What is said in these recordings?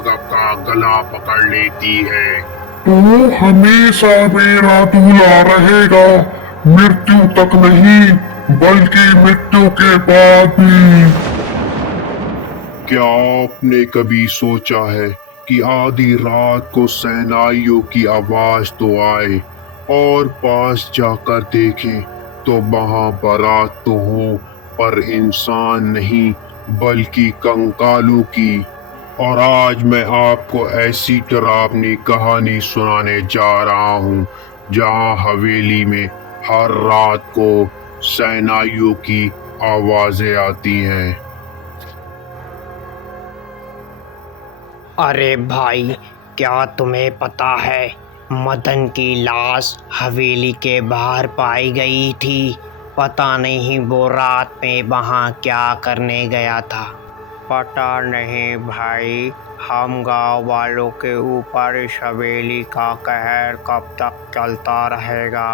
राघव का गला पकड़ लेती है। तू हमेशा मेरा दूल्हा रहेगा, मृत्यु तक नहीं बल्कि मृत्यु के बाद भी। क्या आपने कभी सोचा है कि आधी रात को शहनाइयों की आवाज तो आए और पास जाकर देखें तो वहां बारात तो हो पर इंसान नहीं बल्कि कंकालों की। और आज मैं आपको ऐसी डरावनी कहानी सुनाने जा रहा हूँ जहाँ हवेली में हर रात को शहनाइयों की आवाजें आती हैं। अरे भाई, क्या तुम्हें पता है मदन की लाश हवेली के बाहर पाई गई थी। पता नहीं वो रात में वहाँ क्या करने गया था। पता नहीं भाई, हम गांव वालों के ऊपर इस हवेली का कहर कब तक चलता रहेगा।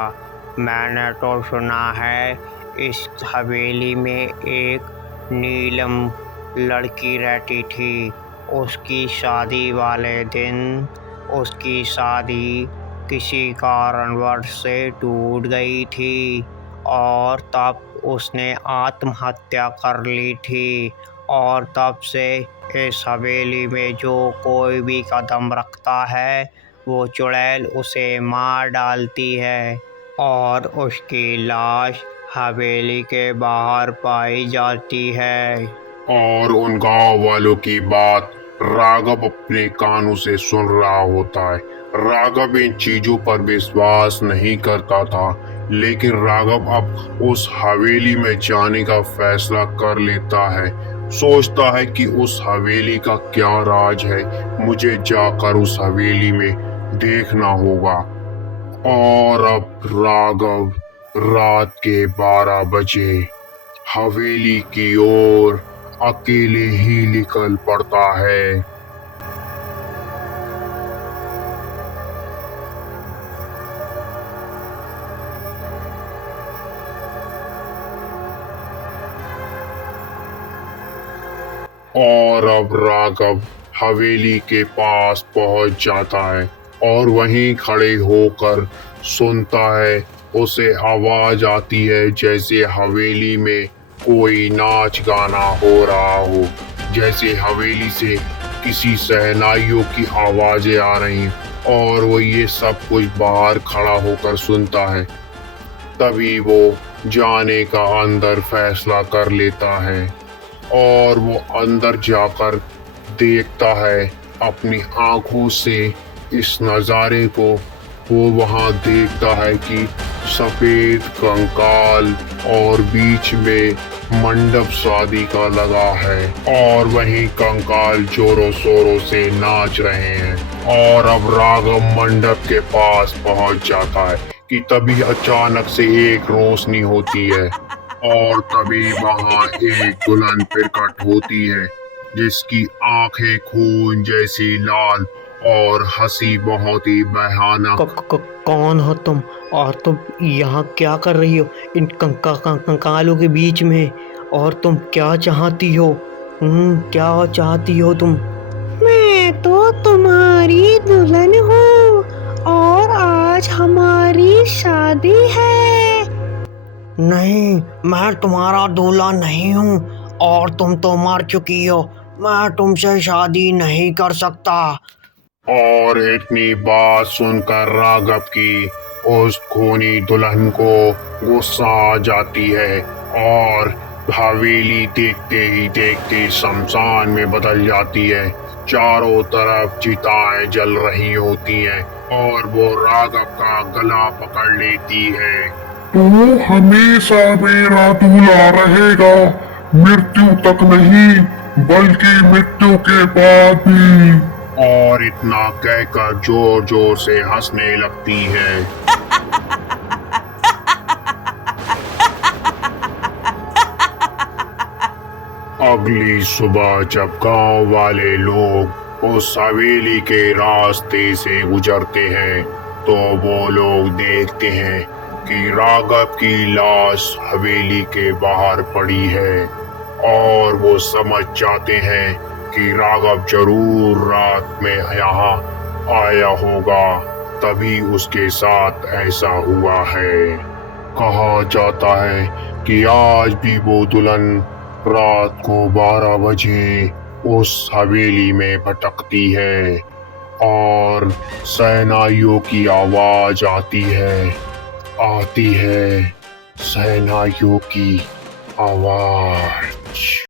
मैंने तो सुना है इस हवेली में एक नीलम लड़की रहती थी। उसकी शादी वाले दिन उसकी शादी किसी कारणवश से टूट गई थी और तब उसने आत्महत्या कर ली थी। और तब से इस हवेली में जो कोई भी कदम रखता है वो चुड़ैल उसे मार डालती है और उसकी लाश हवेली के बाहर पाई जाती है। और उन गांव वालों की बात राघव अपने कानों से सुन रहा होता है। राघव इन चीजों पर विश्वास नहीं करता था, लेकिन राघव अब उस हवेली में जाने का फैसला कर लेता है। सोचता है कि उस हवेली का क्या राज है, मुझे जाकर उस हवेली में देखना होगा। और अब राघव रात के 12 बजे हवेली की ओर अकेले ही निकल पड़ता है। और अब राघव हवेली के पास पहुंच जाता है और वहीं खड़े होकर सुनता है। उसे आवाज आती है जैसे हवेली में कोई नाच गाना हो रहा हो, जैसे हवेली से किसी शहनाइयों की आवाजें आ रही और वो ये सब कुछ बाहर खड़ा होकर सुनता है। तभी वो जाने का अंदर फैसला कर लेता है और वो अंदर जाकर देखता है अपनी आंखों से इस नज़ारे को। वो वहां देखता है कि सफेद कंकाल और बीच में मंडप शादी का लगा है और वहीं कंकाल जोरों शोरों से नाच रहे हैं। और अब राघव मंडप के पास पहुंच जाता है कि तभी अचानक से एक रोशनी होती है और तभी वहां एक दुल्हन प्रकट होती है जिसकी आंखें खून जैसी लाल और हंसी बहुत ही भयानक। कौन हो तुम और तुम यहाँ क्या कर रही हो इन कंकालों के बीच में? और तुम क्या चाहती हो? क्या चाहती हो तुम? मैं तो तुम्हारी दुल्हन हूँ और आज हमारी शादी है। नहीं, मैं तुम्हारा दूल्हा नहीं हूँ और तुम तो मर चुकी हो। मैं तुमसे शादी नहीं कर सकता। और इतनी बात सुनकर राघव की उस खूनी दुल्हन को गुस्सा आ जाती है और हवेली देखते ही देखते शमशान में बदल जाती है। चारों तरफ चिताएं जल रही होती हैं और वो राघव का गला पकड़ लेती है। तू हमेशा मेरा दूल्हा रहेगा, मृत्यु तक नहीं बल्कि मृत्यु के बाद भी। और इतना कहकर जोर जोर से हंसने लगती है। अगली सुबह जब गांव वाले लोग उस हवेली के रास्ते से गुजरते हैं तो वो लोग देखते हैं कि राघव की लाश हवेली के बाहर पड़ी है और वो समझ जाते हैं कि राघव जरूर रात में यहाँ आया होगा, तभी उसके साथ ऐसा हुआ है। कहा जाता है कि आज भी वो दुल्हन रात को 12 बजे उस हवेली में भटकती है और शहनाइयों की आवाज आती है शहनाइयों की आवाज।